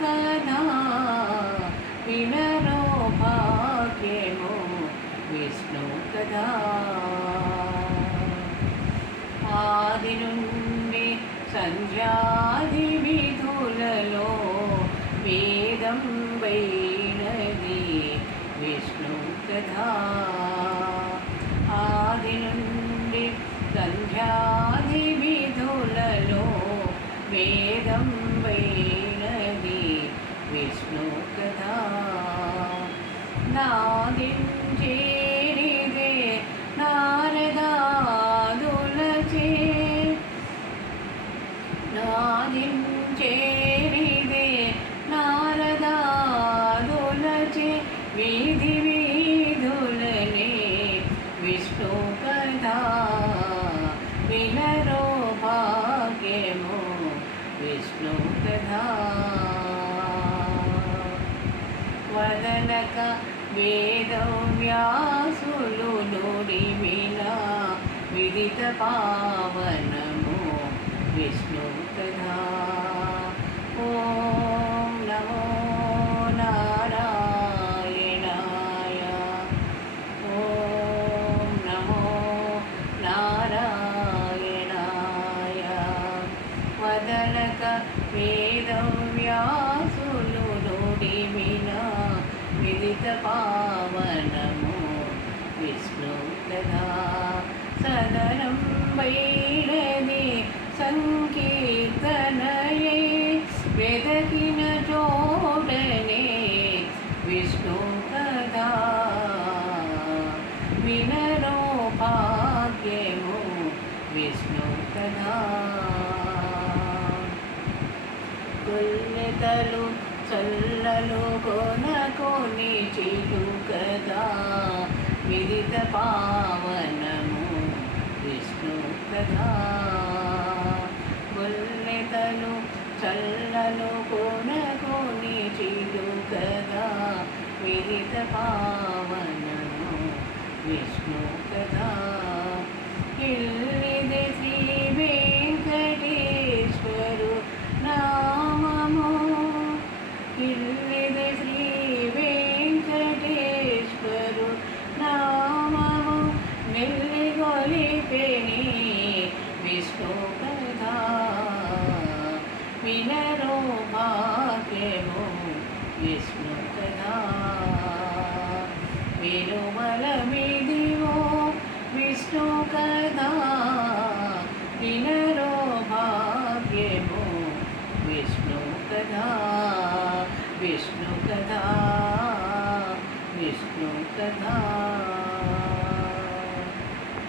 కథా వినరో భాగ్యము విష్ణు కథా. ఆది నుండి సంధ్యాది విధులలో వేదం వైనది విష్ణు కథా. ఆది నుండి సంధ్యాది విధులలో వేదం వైనది విష్ణు కథా. నాదించేరిదే నారదాదులచే నాదించేరిదే నారదాదులచే వీధి వీధులనే విష్ణు కథా వినరో భాగ్యము విష్ణు కథా. వదనక వేదవ్యాసులు నుడివిన విదిత పావనము విష్ణు కథా. ఓం నమో నారాయణాయ. ఓం నమో నారాయణాయ. వదనక వేదవ్యాసులు నుడివిన విదిత పావనము విష్ణు కథా. సదనం వైనది సంకీర్తనయే వెదకిన చోటనే విష్ణు కథా వినరో భాగ్యము విష్ణు కథా. కొల్లెతలు చల్లలు కొనకొని చిలుకదా విదిత పావనము విష్ణు కథా. కొల్లెతలు చల్లలు కొనకొని చిలుకదా విదిత పావనము విష్ణు కథా. ఇల్లిదే శ్రీ వెంకటేశ్వరు నామము. ఇల్లిదే శ్రీ వెంకటేశ్వరు నామము నెల్లిగొలిపెని విష్ణు కథా వినరో భాగ్యము విష్ణు కథా. వినుమలమిదివో విష్ణు కథా వినరో భాగ్యము విష్ణు కథా విష్ణు కథా విష్ణు కథా.